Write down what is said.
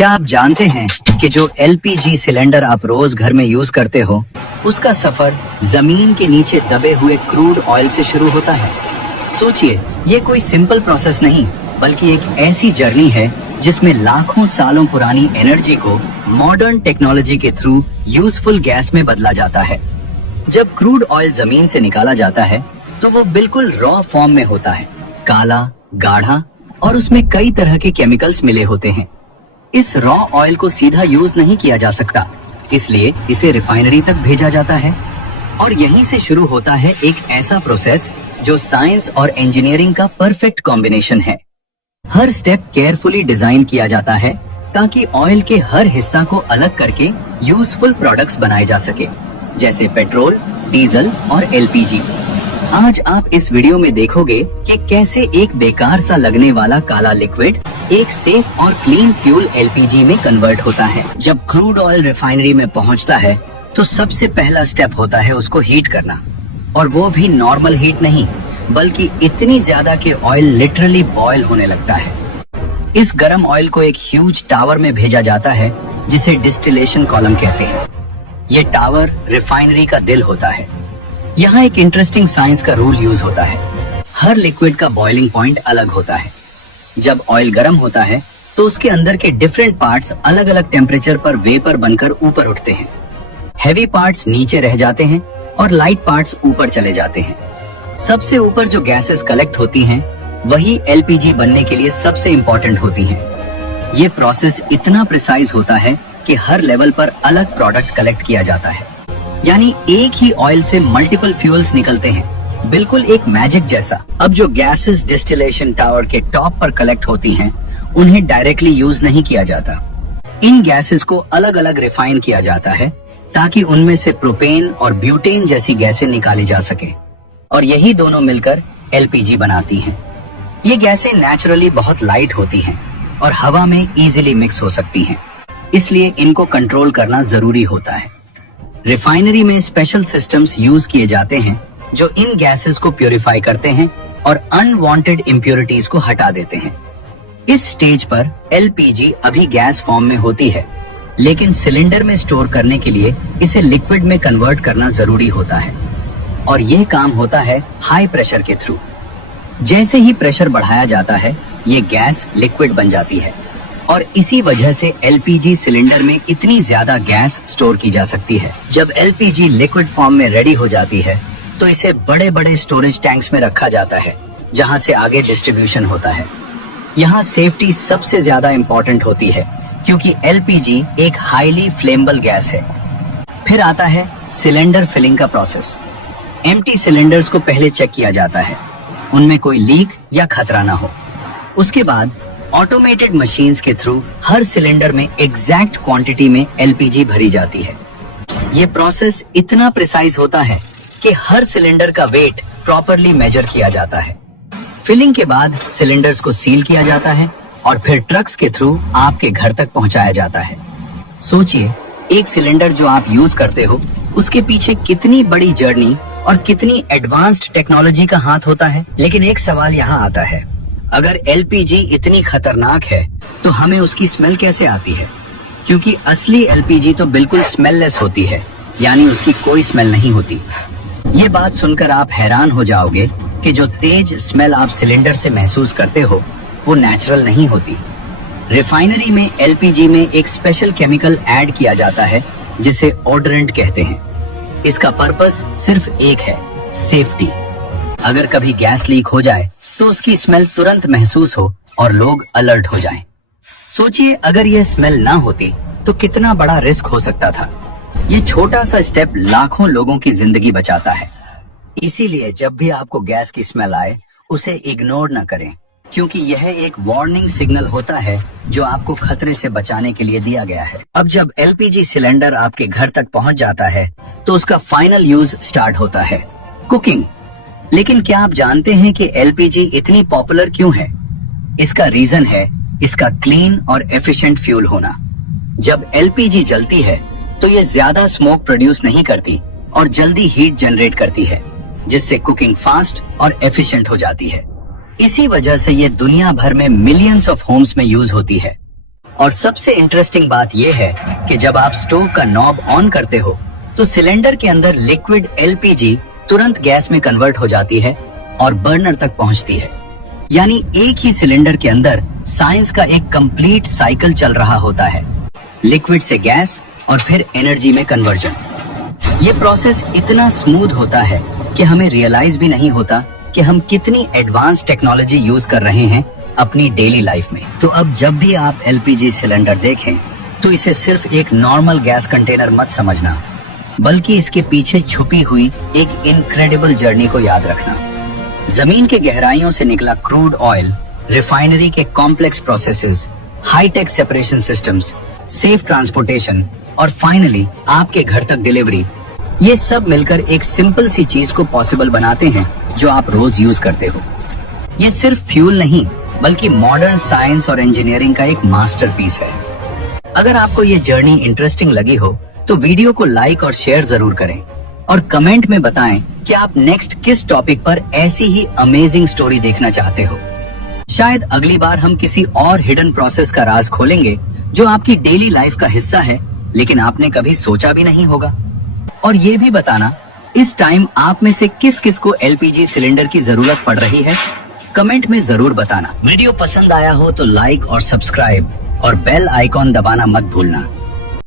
क्या आप जानते हैं कि जो एलपीजी सिलेंडर आप रोज घर में यूज करते हो, उसका सफर जमीन के नीचे दबे हुए क्रूड ऑयल से शुरू होता है। सोचिए, ये कोई सिंपल प्रोसेस नहीं, बल्कि एक ऐसी जर्नी है जिसमें लाखों सालों पुरानी एनर्जी को मॉडर्न टेक्नोलॉजी के थ्रू यूजफुल गैस में बदला जाता है। जब क्रूड ऑयल जमीन से निकाला जाता है तो वो बिल्कुल रॉ फॉर्म में होता है, काला, गाढ़ा और उसमें कई तरह के केमिकल्स मिले होते हैं। इस रॉ ऑयल को सीधा यूज नहीं किया जा सकता, इसलिए इसे रिफाइनरी तक भेजा जाता है और यहीं से शुरू होता है एक ऐसा प्रोसेस जो साइंस और इंजीनियरिंग का परफेक्ट कॉम्बिनेशन है। हर स्टेप केयरफुली डिजाइन किया जाता है ताकि ऑयल के हर हिस्सा को अलग करके यूजफुल प्रोडक्ट्स बनाए जा सके, जैसे पेट्रोल, डीजल और एलपीजी। आज आप इस वीडियो में देखोगे कि कैसे एक बेकार सा लगने वाला काला लिक्विड एक सेफ और क्लीन फ्यूल एलपीजी में कन्वर्ट होता है। जब क्रूड ऑयल रिफाइनरी में पहुंचता है तो सबसे पहला स्टेप होता है उसको हीट करना, और वो भी नॉर्मल हीट नहीं, बल्कि इतनी ज्यादा कि ऑयल लिटरली बॉयल होने लगता है। इस गर्म ऑयल को एक ह्यूज टावर में भेजा जाता है जिसे डिस्टिलेशन कॉलम कहते हैं। ये टावर रिफाइनरी का दिल होता है। यहाँ एक इंटरेस्टिंग साइंस का रूल यूज होता है। हर लिक्विड का बॉइलिंग पॉइंट अलग होता है। जब ऑयल गर्म होता है तो उसके अंदर के डिफरेंट पार्ट्स अलग अलग टेम्परेचर पर वेपर बनकर ऊपर उठते हैं। हैवी पार्ट्स नीचे रह जाते हैं और लाइट पार्ट्स ऊपर चले जाते हैं। सबसे ऊपर जो गैसेस कलेक्ट होती हैं, वही एलपीजी बनने के लिए सबसे इम्पोर्टेंट होती हैं। ये प्रोसेस इतना प्रिसाइज होता है कि हर लेवल पर अलग प्रोडक्ट कलेक्ट किया जाता है। यानी एक ही ऑयल से मल्टीपल फ्यूल्स निकलते हैं, बिल्कुल एक मैजिक जैसा। अब जो गैसेस डिस्टिलेशन टावर के टॉप पर कलेक्ट होती हैं, उन्हें डायरेक्टली यूज नहीं किया जाता। इन गैसेस को अलग अलग रिफाइन किया जाता है ताकि उनमें से प्रोपेन और ब्यूटेन जैसी गैसें निकाली जा सके, और यही दोनों मिलकर एलपीजी बनाती हैं। ये गैसें नेचुरली बहुत लाइट होती हैं और हवा में इजीली मिक्स हो सकती हैं, इसलिए इनको कंट्रोल करना जरूरी होता है। रिफाइनरी में स्पेशल सिस्टम्स यूज किए जाते हैं जो इन गैसेस को प्यूरिफाई करते हैं और अनवांटेड इम्प्योरिटीज को हटा देते हैं। इस स्टेज पर एलपीजी अभी गैस फॉर्म में होती है, लेकिन सिलेंडर में स्टोर करने के लिए इसे लिक्विड में कन्वर्ट करना जरूरी होता है, और यह काम होता है हाई प्रेशर के थ्रू। जैसे ही प्रेशर बढ़ाया जाता है, ये गैस लिक्विड बन जाती है, और इसी वजह से एलपीजी सिलेंडर में इतनी ज्यादा गैस स्टोर की जा सकती है। जब एलपीजी लिक्विड फॉर्म में रेडी हो जाती है तो इसे बड़े बड़े स्टोरेज टैंक्स में रखा जाता है, जहां से आगे डिस्ट्रीब्यूशन होता है। यहाँ सेफ्टी सबसे ज्यादा इम्पोर्टेंट होती है, क्योंकि एलपीजी एक हाईली फ्लेमेबल गैस है। फिर आता है सिलेंडर फिलिंग का प्रोसेस। एम्प्टी सिलेंडर्स को पहले चेक किया जाता है, उनमें कोई लीक या खतरा ना हो। उसके बाद ऑटोमेटेड मशीन्स के थ्रू हर सिलेंडर में एग्जैक्ट क्वांटिटी में एलपीजी भरी जाती है। ये प्रोसेस इतना प्रिसाइज होता है कि हर सिलेंडर का वेट प्रॉपरली मेजर किया जाता है। फिलिंग के बाद सिलेंडर्स को सील किया जाता है और फिर ट्रक्स के थ्रू आपके घर तक पहुंचाया जाता है। सोचिए, एक सिलेंडर जो आप यूज करते हो, उसके पीछे कितनी बड़ी जर्नी और कितनी एडवांस्ड टेक्नोलॉजी का हाथ होता है। लेकिन एक सवाल यहाँ आता है, अगर एलपीजी इतनी खतरनाक है तो हमें उसकी स्मेल कैसे आती है? क्योंकि असली एलपीजी तो बिल्कुल स्मेललेस होती है, यानी उसकी कोई स्मेल नहीं होती। ये बात सुनकर आप हैरान हो जाओगे कि जो तेज स्मेल आप सिलेंडर से महसूस करते हो, वो नेचुरल नहीं होती। रिफाइनरी में एलपीजी में एक स्पेशल केमिकल ऐड किया जाता है जिसे ओडोरेंट कहते हैं। इसका पर्पस सिर्फ एक है, सेफ्टी। अगर कभी गैस लीक हो जाए तो उसकी स्मेल तुरंत महसूस हो और लोग अलर्ट हो जाएं। सोचिए, अगर यह स्मेल ना होती तो कितना बड़ा रिस्क हो सकता था। ये छोटा सा स्टेप लाखों लोगों की जिंदगी बचाता है। इसीलिए जब भी आपको गैस की स्मेल आए, उसे इग्नोर न करें, क्योंकि यह एक वार्निंग सिग्नल होता है जो आपको खतरे से बचाने के लिए दिया गया है। अब जब एलपीजी सिलेंडर आपके घर तक पहुंच जाता है तो उसका फाइनल यूज स्टार्ट होता है, कुकिंग। लेकिन क्या आप जानते हैं कि एलपीजी इतनी पॉपुलर क्यों है? इसका रीजन है इसका क्लीन और एफिशिएंट फ्यूल होना। जब एलपीजी जलती है तो ये ज्यादा स्मोक प्रोड्यूस नहीं करती और जल्दी हीट जनरेट करती है, जिससे कुकिंग फास्ट और एफिशिएंट हो जाती है। इसी वजह से ये दुनिया भर में मिलियंस ऑफ होम्स में यूज होती है और सबसे इंटरेस्टिंग बात यह है कि जब आप स्टोव का नॉब ऑन करते हो तो सिलेंडर के अंदर लिक्विड एलपीजी तुरंत गैस में कन्वर्ट हो जाती है और बर्नर तक पहुंचती है। यानी एक ही सिलेंडर के अंदर साइंस का एक कंप्लीट साइकिल चल रहा होता है, लिक्विड से गैस और फिर एनर्जी में कन्वर्जन। ये प्रोसेस इतना स्मूथ होता है कि हमें रियलाइज भी नहीं होता कि हम कितनी एडवांस टेक्नोलॉजी यूज कर रहे हैं अपनी डेली लाइफ में। तो अब जब भी आप एलपीजी सिलेंडर देखें तो इसे सिर्फ एक नॉर्मल गैस कंटेनर मत समझना, बल्कि इसके पीछे छुपी हुई एक इनक्रेडिबल जर्नी को याद रखना। जमीन के गहराइयों से निकला क्रूड ऑयल, रिफाइनरी के complex processes, high tech separation systems, safe transportation और फाइनली आपके घर तक डिलीवरी, ये सब मिलकर एक सिंपल सी चीज को पॉसिबल बनाते हैं जो आप रोज यूज करते हो। ये सिर्फ फ्यूल नहीं बल्कि मॉडर्न साइंस और इंजीनियरिंग का एक मास्टरपीस है। अगर आपको ये जर्नी इंटरेस्टिंग लगी हो तो वीडियो को लाइक और शेयर जरूर करें और कमेंट में बताएं कि आप नेक्स्ट किस टॉपिक पर ऐसी ही अमेजिंग स्टोरी देखना चाहते हो। शायद अगली बार हम किसी और हिडन प्रोसेस का राज खोलेंगे जो आपकी डेली लाइफ का हिस्सा है लेकिन आपने कभी सोचा भी नहीं होगा। और ये भी बताना इस टाइम आप में से किस किस को एलपीजी सिलेंडर की जरूरत पड़ रही है, कमेंट में जरूर बताना। वीडियो पसंद आया हो तो लाइक और सब्सक्राइब और बेल आइकॉन दबाना मत भूलना।